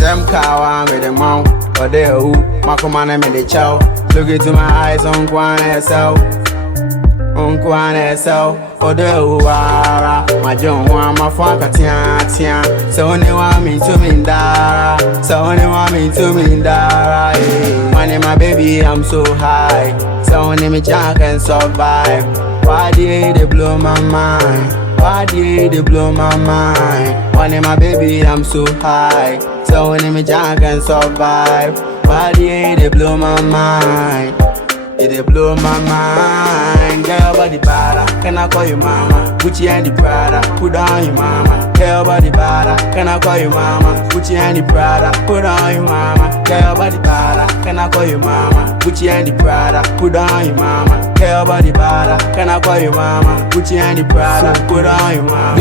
Some cow with the mouth, or the who, my command and the chow. Look into my eyes on Kwan so. For the Uara, my John, my Faka Tia. So only want me to me dara. So only want me to me dara. Money, my baby, I'm so high. So only me Jack can survive. Why did they blow my mind? Why did they blow my mind? Money, my baby, I'm so high. So only me Jack can survive. Why did they blow my mind? It blow my mind. Girl body bada, can I call you mama? Gucci and the Prada, put on you mama. Girl body bada, can I call you mama? Gucci and the Prada, put on you mama. Girl body bada, can I call you mama? Gucci and the Prada, put on you mama. Girl body bada, can I call you mama? Gucci and the Prada, put on you mama.